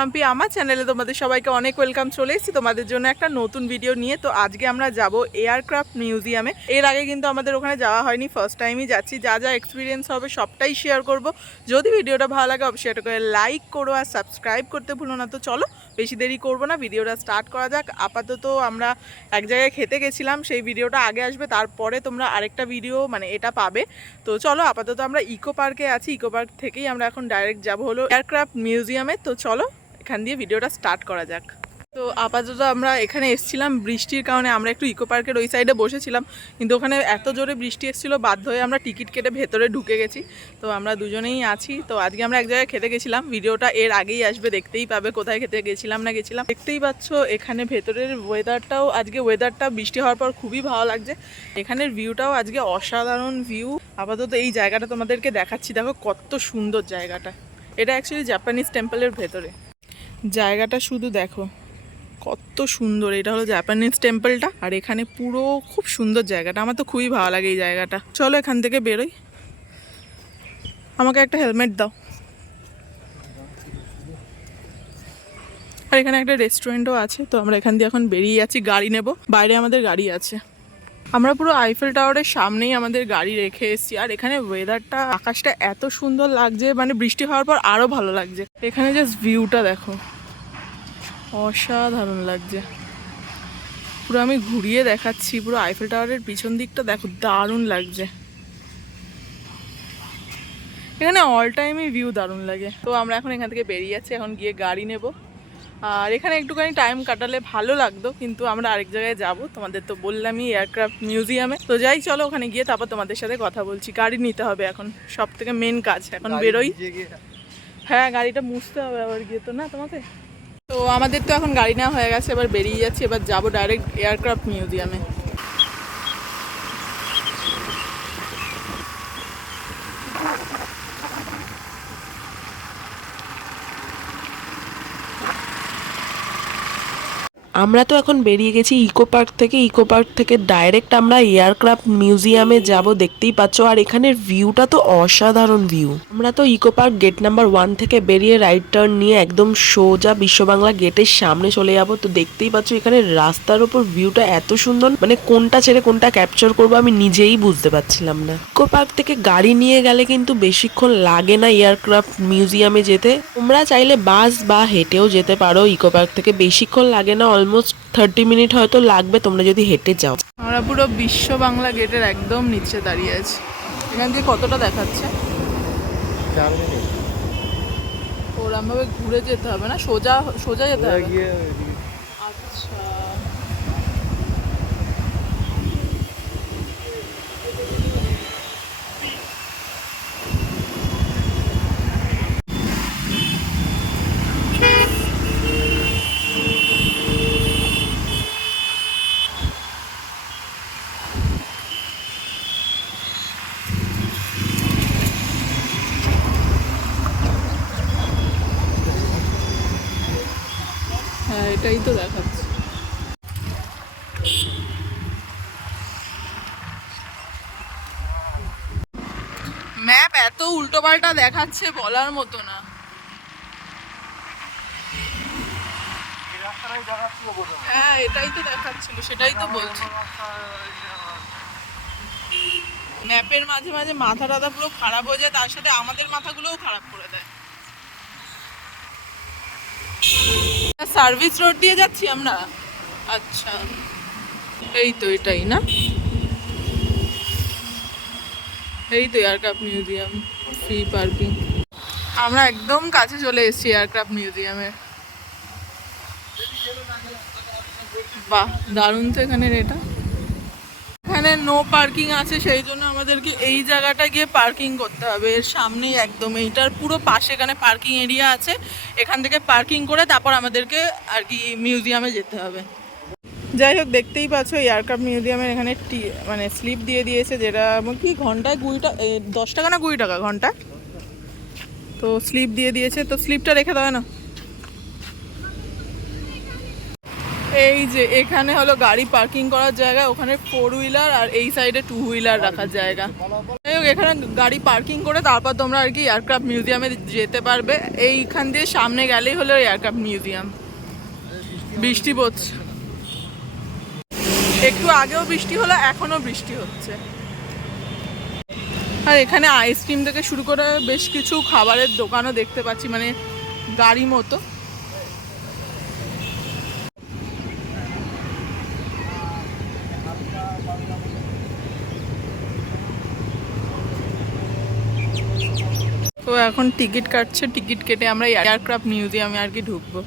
মাম্পি আমার চ্যানেলে তোমাদের সবাইকে অনেক ওয়েলকাম। চলে এসেছি তোমাদের জন্য একটা নতুন ভিডিও নিয়ে। তো আজকে আমরা যাব এয়ারক্রাফট মিউজিয়ামে। এর আগে কিন্তু আমাদের ওখানে যাওয়া হয়নি, ফার্স্ট টাইমই যাচ্ছি। যা যা এক্সপিরিয়েন্স হবে সবটাই শেয়ার করব। যদি ভিডিওটা ভালো লাগে অবশ্যই এটা করে লাইক করো আর সাবস্ক্রাইব করতে ভুলো না। তো চলো বেশি দেরি করবো না, ভিডিওটা স্টার্ট করা যাক। আপাতত আমরা এক জায়গায় খেতে গেছিলাম, সেই ভিডিওটা আগে আসবে, তারপরে তোমরা আরেকটা ভিডিও মানে এটা পাবে। তো চলো আপাতত আমরা ইকো পার্কে আছি, ইকো পার্ক থেকেই আমরা এখন ডাইরেক্ট যাব হলো এয়ারক্রাফট মিউজিয়ামে। তো চলো এখান দিয়ে ভিডিওটা স্টার্ট করা যাক। তো আপাতত আমরা এখানে এসেছিলাম বৃষ্টির কারণে, আমরা একটু ইকো পার্কের ওই সাইডে বসেছিলাম, কিন্তু ওখানে এত জোরে বৃষ্টি এসেছিলো, বাধ্য হয়ে আমরা টিকিট কেটে ভেতরে ঢুকে গেছি। তো আমরা দুজনেই আছি। তো আজকে আমরা এক জায়গায় খেতে গেছিলাম, ভিডিওটা এর আগেই আসবে, দেখতেই পাবে কোথায় খেতে গেছিলাম না গেছিলাম। দেখতেই পাচ্ছ এখানে ভেতরের ওয়েদারটাও, আজকে ওয়েদারটা বৃষ্টি হওয়ার পর খুবই ভালো লাগছে। এখানের ভিউটাও আজকে অসাধারণ ভিউ। আপাতত এই জায়গাটা তোমাদেরকে দেখাচ্ছি, দেখো কত সুন্দর জায়গাটা। এটা অ্যাকচুয়ালি জাপানিজ টেম্পলের ভেতরে। জায়গাটা শুধু দেখো কত সুন্দর। এটা হলো জাপানিজ টেম্পলটা, আর এখানে পুরো খুব সুন্দর জায়গাটা। আমার তো খুবই ভালো লাগে এই জায়গাটা। চলো এখান থেকে বেরোই। আমাকে একটা হেলমেট দাও। আর এখানে একটা রেস্টুরেন্টও আছে। তো আমরা এখান দিয়ে এখন বেরিয়ে যাচ্ছি, গাড়ি নেব। বাইরে আমাদের গাড়ি আছে। আমরা পুরো আইফেল টাওয়ারের সামনেই আমাদের গাড়ি রেখে এসেছি। আর এখানে ওয়েদারটা, আকাশটা এত সুন্দর লাগছে, মানে বৃষ্টি হওয়ার পর আরও ভালো লাগছে। এখানে জাস্ট ভিউটা দেখো, অসাধারণ লাগছে। পুরো আমি ঘুরিয়ে দেখাচ্ছি, পুরো আইফেল টাওয়ারের পিছন দিকটা দেখো, দারুণ লাগছে। এখানে অল টাইমই ভিউ দারুণ লাগে। তো আমরা এখন এখান থেকে বেরিয়ে যাচ্ছি, এখন গিয়ে গাড়ি নেব। আর এখানে একটুখানি টাইম কাটালে ভালো লাগতো, কিন্তু আমরা আরেক জায়গায় যাব। তোমাদের তো বললামই এয়ারক্রাফট মিউজিয়ামে। তো যাই, চলো ওখানে গিয়ে তারপর তোমাদের সাথে কথা বলছি। গাড়ি নিতে হবে এখন, সব থেকে মেন কাজ। এখন বেরোই। হ্যাঁ, গাড়িটা মুছতে হবে আবার গিয়ে, তো না তোমাকে। তো আমাদের তো এখন গাড়ি নেওয়া হয়ে গেছে, এবার বেরিয়ে যাচ্ছি। এবার যাবো ডাইরেক্ট এয়ারক্রাফট মিউজিয়ামে। আমরা তো এখন বেরিয়ে গেছি ইকো পার্ক থেকে। ইকো পার্ক থেকে ডাইরেক্ট আমরা এয়ারক্রাফট মিউজিয়ামে যাব, দেখতেই পাচ্ছ। আর এখানের ভিউটা তো অসাধারণ ভিউ। আমরা তো ইকো পার্ক গেট নাম্বার 1 থেকে বেরিয়ে রাইট টার্ন নিয়ে একদম সোজা বিশ্ব বাংলা গেটের সামনে চলে যাব। তো দেখতেই পাচ্ছ এখানে রাস্তার উপর ভিউটা এত সুন্দর, মানে কোনটা ছেড়ে কোনটা ক্যাপচার করবো আমি নিজেই বুঝতে পারছিলাম না। ইকো পার্ক থেকে গাড়ি নিয়ে গেলে কিন্তু বেশিক্ষণ লাগে না এয়ারক্রাফট মিউজিয়ামে যেতে। তোমরা চাইলে বাস বা হেঁটেও যেতে পারো। ইকো পার্ক থেকে বেশিক্ষণ লাগে না, অলমোস্ট 30 মিনিট হয়তো লাগবে তোমরা যদি হেঁটে যাও। আমরা পুরো বিশ্ব বাংলা গেটের একদম নিচে দাঁড়িয়ে আছি। এখান থেকে কতটা দেখাচ্ছে? 4 মিনিট। ওরকম ভাবে ঘুরে যেতে হবে না, সোজা সোজা যেতে হবে। আচ্ছা, হ্যাঁ এটাই তো দেখাচ্ছে। ম্যাপ এত উল্টোপাল্টা দেখাচ্ছে বলার মতো না। হ্যাঁ এটাই তো দেখাচ্ছিল, সেটাই তো বলছি। ম্যাপের মাঝে মাঝে মাথা টাথা পুরো খারাপ হয়ে যায়, তার সাথে আমাদের মাথাগুলোও খারাপ করে দেয়। সার্ভিস রোড দিয়ে যাচ্ছি আমরা। আচ্ছা, এই তো এটাই না, এই তো এয়ারক্রাফট মিউজিয়াম, ফ্রি পার্কিং। আমরা একদম কাছে চলে এসেছি এয়ারক্রাফট মিউজিয়ামে। বাহ, দারুণ তো এখানের এটা। এখানে নো পার্কিং আছে, সেই জন্য আমাদেরকে এই জায়গাটা গিয়ে পার্কিং করতে হবে। এর সামনেই একদম, এইটার পুরো পাশে এখানে পার্কিং এরিয়া আছে। এখান থেকে পার্কিং করে তারপর আমাদেরকে আর কি মিউজিয়ামে যেতে হবে। যাই হোক, দেখতেই পাচ্ছ এয়ারক্রাফট মিউজিয়ামের এখানে মানে স্লিপ দিয়ে দিয়েছে, যেটা কি ঘন্টায় 10 টাকা না 20 টাকা ঘন্টা। তো স্লিপ দিয়ে দিয়েছে, তো স্লিপটা রেখে দেবে না। এই যে এখানে হলো গাড়ি পার্কিং করার জায়গা, ওখানে 4 হুইলার আর এই সাইডে 2 হুইলার রাখার জায়গা। এখানে গাড়ি পার্কিং করে তারপর তোমরা আর কি এয়ারক্রাফট মিউজিয়ামে যেতে পারবে। এইখান দিয়ে সামনে গেলেই হলো এয়ারক্রাফট মিউজিয়াম। বৃষ্টি পড়ছে, একটু আগেও বৃষ্টি হলো, এখনো বৃষ্টি হচ্ছে। আর এখানে আইসক্রিম থেকে শুরু করে বেশ কিছু খাবারের দোকানও দেখতে পাচ্ছি, মানে গাড়ি মতো। তো এখন টিকিট কাটছে, টিকিট কেটে আমরা এয়ারক্রাফট মিউজিয়ামে আর কি ঢুকবো।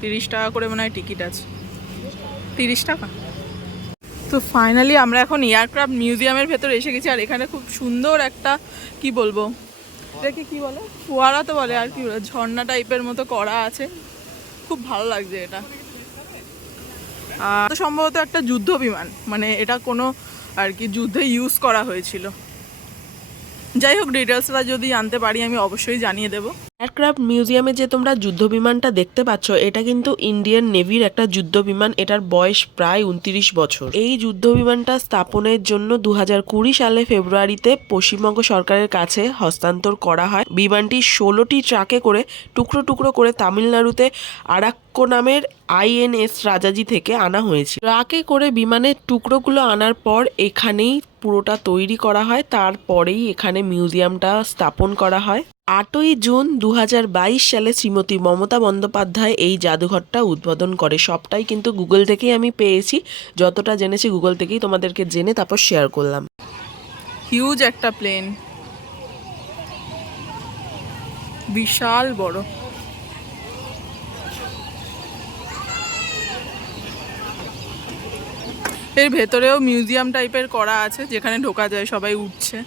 30 টাকা করে মনে হয় টিকিট আছে, 30 টাকা। তো ফাইনালি আমরা এখন এয়ারক্রাফট মিউজিয়ামের ভেতর এসে গেছি। আর এখানে খুব সুন্দর একটা কি বলবো, এটাকে কি বলে, ফোয়ারা তো বলে আর কি বলে, ঝর্ণা টাইপের মতো করা আছে, খুব ভালো লাগছে এটা। আর সম্ভবত একটা যুদ্ধ বিমান, মানে এটা কোনো আর কি যুদ্ধে ইউজ করা হয়েছিল। যাই হোক, ডিটেলসটা যদি জানতে পারি আমি অবশ্যই জানিয়ে দেবো। এয়ারক্রাফট মিউজিয়ামে যে তোমরা যুদ্ধ বিমানটা দেখতে পাচ্ছ, এটা কিন্তু ইন্ডিয়ান নেভির একটা যুদ্ধ বিমান। এটার বয়স প্রায় 29 বছর। এই যুদ্ধ বিমানটা স্থাপনের জন্য 2020 সালে ফেব্রুয়ারিতে পশ্চিমবঙ্গ সরকারের কাছে হস্তান্তর করা হয়। বিমানটি 16টি ট্রাকে করে টুকরো টুকরো করে তামিলনাড়ুতে আরাক্কো নামের INS রাজাজি থেকে আনা হয়েছে। ট্রাকে করে বিমানের টুকরোগুলো আনার পর এখানেই পুরোটা তৈরি করা হয়, তারপরেই এখানে মিউজিয়ামটা স্থাপন করা হয়। 8ই জুন 2022 সালে শ্রীমতী মমতা বন্দ্যোপাধ্যায় এই জাদুঘরটা উদ্বোধন করে। সবটাই কিন্তু গুগল থেকেই আমি পেয়েছি, যতটা জেনেছি গুগল থেকেই তোমাদেরকে জেনে তারপর শেয়ার করলাম। হিউজ একটা প্লেন, বিশাল বড়। এর ভেতরেও মিউজিয়াম টাইপের করা আছে, যেখানে ঢোকা যায়, সবাই উঠছে।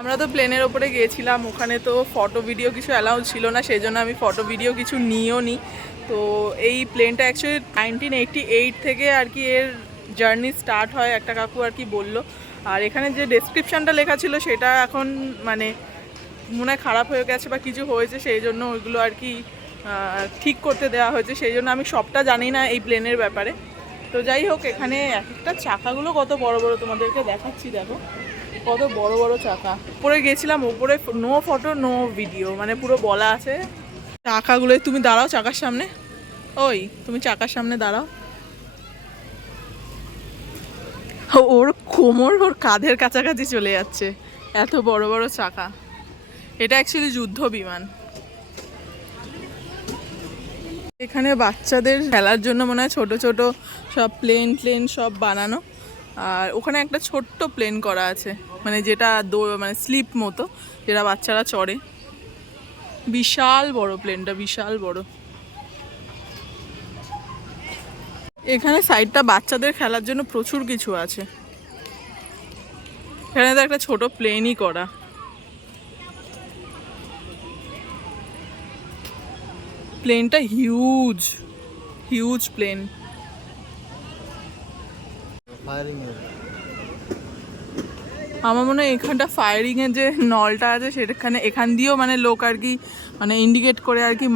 আমরা তো প্লেনের ওপরে গিয়েছিলাম, ওখানে তো ফটো ভিডিও কিছু অ্যালাউ ছিল না, সেই জন্য আমি ফটো ভিডিও কিছু নিয়েও নি। তো এই প্লেনটা অ্যাকচুয়ালি 1988 থেকে আর কি এর জার্নি স্টার্ট হয়, একটা কাকু আর কি বললো। আর এখানে যে ডেসক্রিপশানটা লেখা ছিল সেটা এখন মানে মনে হয় খারাপ হয়ে গেছে বা কিছু হয়েছে, সেই জন্য ওইগুলো আর কি ঠিক করতে দেওয়া হয়েছে। সেই জন্য আমি সবটা জানি না এই প্লেনের ব্যাপারে। তো যাই হোক, এখানে এক একটা চাকাগুলো কত বড় বড়, তোমাদেরকে দেখাচ্ছি, দেখো কত বড় বড় চাকা। উপরে গেছিলাম, উপরে নো ফটো নো ভিডিও, মানে পুরো বলা আছে চাকাগুলো। তুমি দাঁড়াও চাকার সামনে, ওই তুমি চাকার সামনে দাঁড়াও। ওর কোমর ওর কাঁধের কাছাকাছি চলে যাচ্ছে, এত বড় বড় চাকা। এটা অ্যাকচুয়ালি যুদ্ধ বিমান। এখানে বাচ্চাদের খেলার জন্য মনে হয় ছোট ছোট সব প্লেন সব বানানো। আর ওখানে একটা ছোট্ট প্লেন করা আছে, মানে যেটা মানে স্লিপ মতো, যেটা বাচ্চারা চড়ে। বিশাল বড় প্লেনটা, বিশাল বড়। এখানে সাইডটা বাচ্চাদের খেলার জন্য প্রচুর কিছু আছে। এখানে তো একটা ছোট প্লেনই করা। প্লেনটা হিউজ, হিউজ প্লেন। আমার মনে হয় এখানটা ফায়ারিংয়ের যে নলটা আছে সেখানে, এখান দিয়েও মানে লোক আর কি মানে ইন্ডিকেট করে আর কি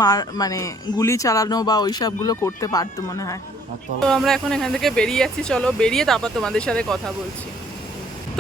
মানে গুলি চালানো বা ওই সবগুলো করতে পারতো মনে হয়। তো আমরা এখন এখান থেকে বেরিয়ে যাচ্ছি, চলো বেরিয়ে তারপর তোমাদের সাথে কথা বলছি।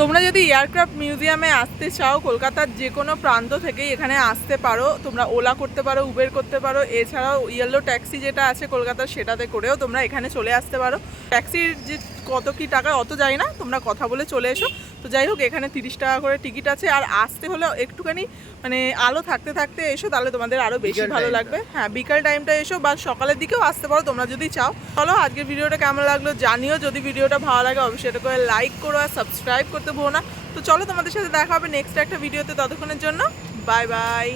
তোমরা যদি এয়ারক্রাফট মিউজিয়ামে আসতে চাও, কলকাতার যে কোনো প্রান্ত থেকেই এখানে আসতে পারো। তোমরা ওলা করতে পারো, উবের করতে পারো, এছাড়াও ইয়েলো ট্যাক্সি যেটা আছে কলকাতার, সেটাতে করেও তোমরা এখানে চলে আসতে পারো। ট্যাক্সির যে কত কি টাকা অত জানি না, তোমরা কথা বলে চলে এসো। তো যাই হোক, এখানে 30 টাকা করে টিকিট আছে। আর আসতে হলে একটুখানি মানে আলো থাকতে থাকতে এসো, তাহলে তোমাদের আরও বেশি ভালো লাগবে। হ্যাঁ, বিকাল টাইমটা এসো বা সকালের দিকেও আসতে পারো তোমরা যদি চাও। চলো, আজকের ভিডিওটা কেমন লাগলো জানিও। যদি ভিডিওটা ভালো লাগে অবশ্যই এটা করে লাইক করো আর সাবস্ক্রাইব করতে ভুলো না। তো চলো, তোমাদের সাথে দেখা হবে নেক্সট একটা ভিডিওতে। ততক্ষণের জন্য বাই বাই।